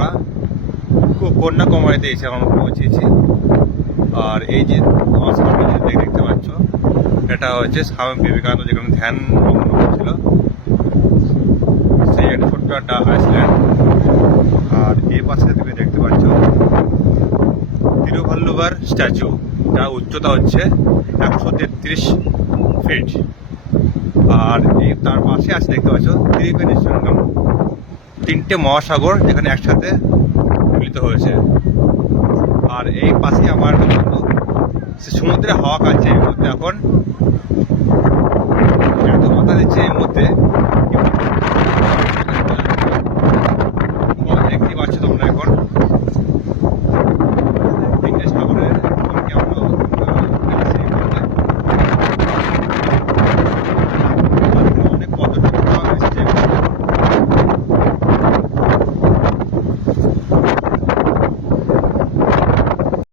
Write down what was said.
আমরা কন্যাকুমারীতে এসে আমরা পৌঁছেছি। আর এই যে আমার সামনে যে দেখতে পাচ্ছ, এটা হচ্ছে স্বামী বিবেকানন্দ যেখানে ধ্যান মগ্ন হচ্ছিল, সেই একটা ছোট্ট একটা আইসল্যান্ড। আর এই পাশে তুমি দেখতে পাচ্ছ তিরুভাল্লুভার স্ট্যাচু, যার উচ্চতা হচ্ছে 133 ফিট। আর এই তার পাশে আছে দেখতে পাচ্ছ ত্রিবেণী সঙ্গম, তিনটে মহাসাগর যেখানে একসাথে মিলিত হয়েছে। আর এই পাশে আমার বন্ধু সে সমুদ্রে হাওয়া খাচ্ছে এই মুহূর্তে। এখন এত মাথা দিচ্ছে এই মুহূর্তে